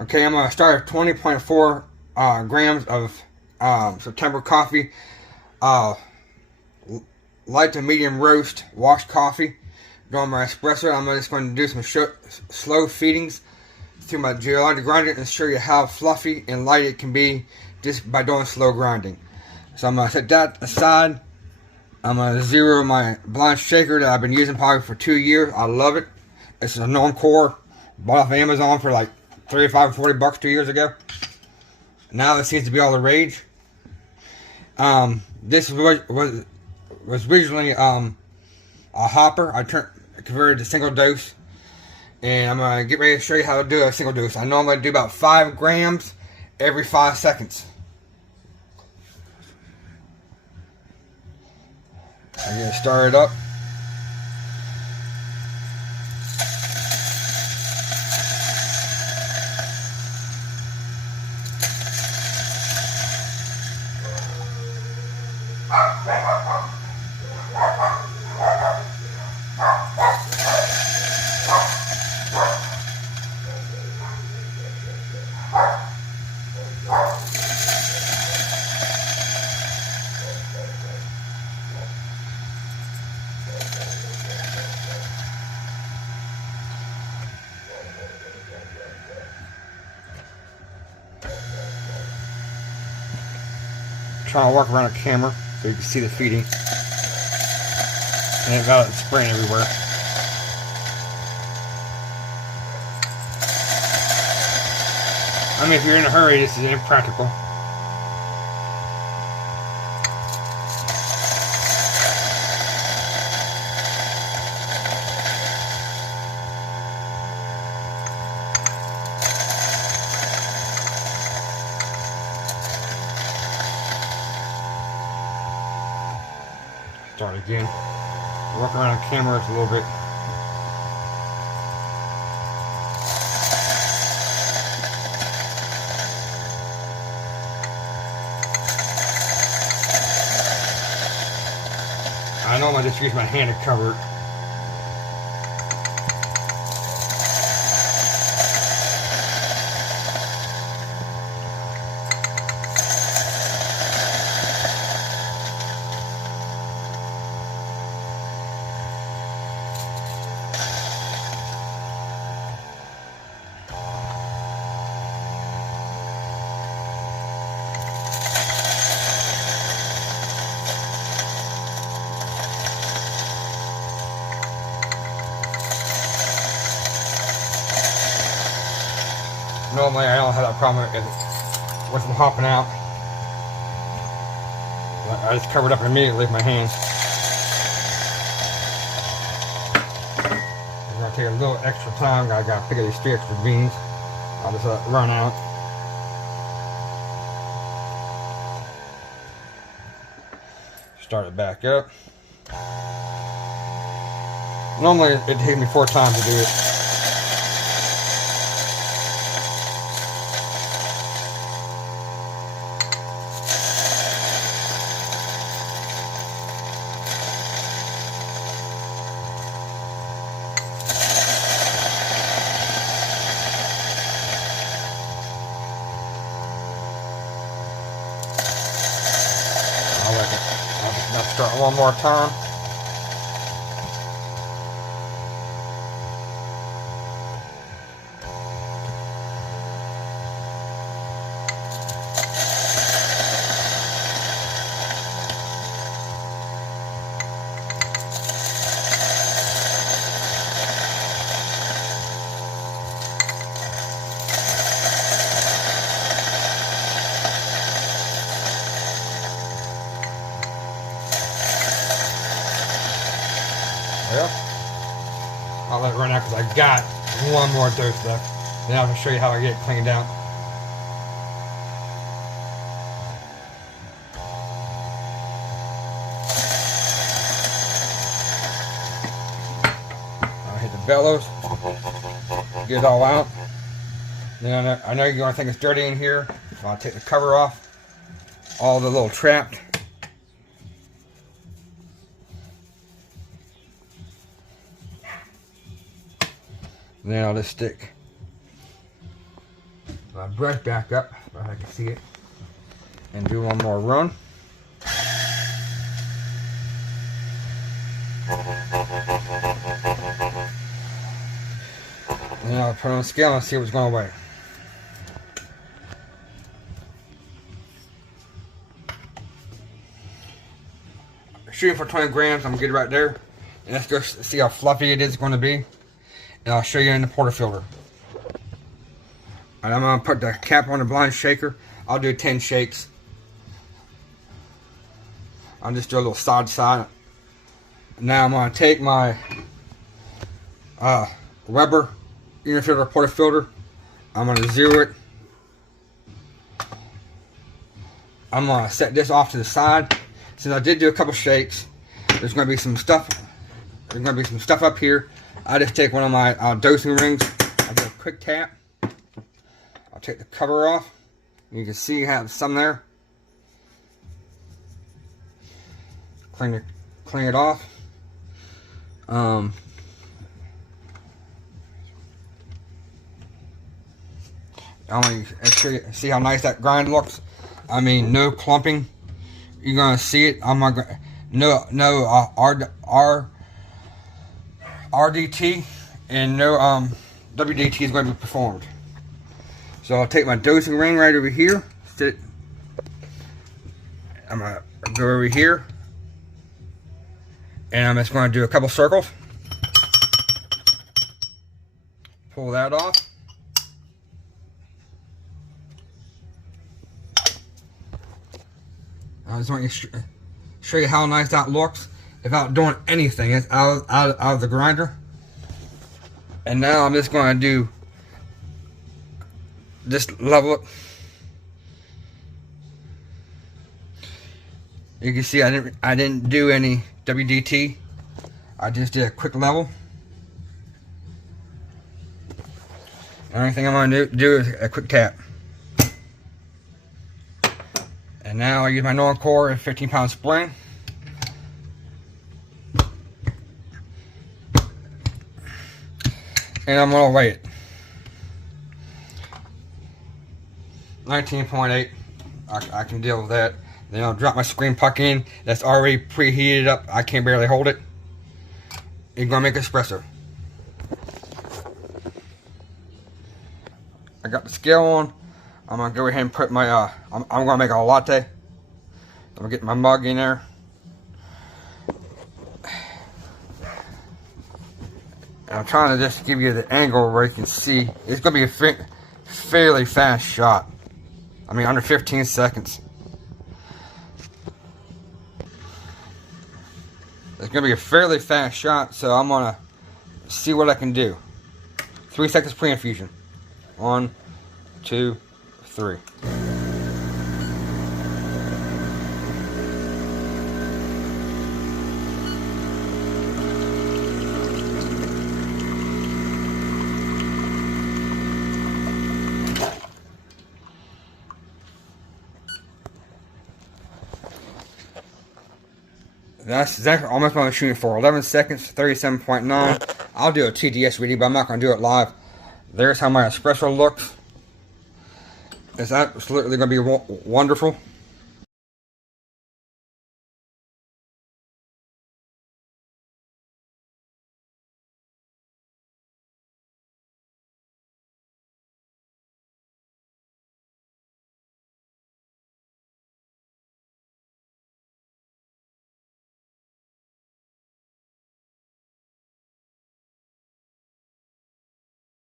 Okay, I'm gonna start at 20.4 grams of September coffee. Light to medium roast washed coffee. Going my espresso. I'm just going to do some slow feedings through my geologic grinder and show you how fluffy and light it can be just by doing slow grinding. So I'm going to set that aside. I'm going to zero my blind shaker that I've been using probably for 2 years. I love it. It's a Normcore. Bought off Amazon for like $35 or $40 2 years ago. Now it seems to be all the rage. This was originally a hopper. I converted to single dose, and I'm gonna get ready to show you how to do a single dose. I normally do about 5 grams every 5 seconds. I'm gonna start it up. Trying to walk around the camera so you can see the feeding. And it got it spraying everywhere. I mean, if you're in a hurry, this is impractical. Start again. Walk around the camera a little bit. I normally just use my hand to cover it. Normally I don't have that problem with them hopping out. I just cover it up immediately with my hands. I'm going to take a little extra time. I got to pick up these 3 extra beans. I'll just let it run out. Start it back up. Normally it takes me 4 times to do it. I'll start one more time. Well, I'll let it run out because I got one more dose left. Then I'll show you how I get it cleaned out. I'll hit the bellows, get it all out. Then I know you're going to think it's dirty in here, so I'll take the cover off. All the little trapped. Then I'll just stick my brush back up so I can see it. And do one more run. And I'll put it on the scale and see what's going away. Shooting for 20 grams, I'm good right there. And let's go see how fluffy it is going to be. And I'll show you in the portafilter. And I'm going to put the cap on the blind shaker. I'll do 10 shakes. I'll just do a little side to side. Now I'm going to take my Weber unifilter portafilter. I'm going to zero it. I'm going to set this off to the side. Since I did do a couple shakes, there's going to be some stuff. There's going to be some stuff up here. I just take one of my dosing rings. I do a quick tap. I'll take the cover off. You can see you have some there. Clean it off. I'm going to show you, see how nice that grind looks. I mean, no clumping. You're gonna see it. I'm not gonna RDT and no WDT is going to be performed. So I'll take my dosing ring right over here. I'm gonna go over here, and I'm just going to do a couple circles. Pull that off. I just want to show you how nice that looks without doing anything. It's out of the grinder. And now I'm just going to just level it. You can see I didn't do any WDT. I just did a quick level. The only thing I'm going to do is a quick tap. And now I use my Norton core and 15-pound spring. And I'm going to weigh it. 19.8. I can deal with that. Then I'll drop my screen puck in. That's already preheated up. I can barely hold it. It's going to make espresso. I got the scale on. I'm going to go ahead and put my, I'm going to make a latte. I'm going to get my mug in there. And I'm trying to just give you the angle where you can see. It's going to be a fairly fast shot. I mean, under 15 seconds. It's going to be a fairly fast shot, so I'm going to see what I can do. 3 seconds pre-infusion. 1, 2, 3. That's exactly almost what I'm shooting for. 11 seconds, 37.9. I'll do a TDS reading, but I'm not going to do it live. There's how my espresso looks. It's absolutely going to be wonderful.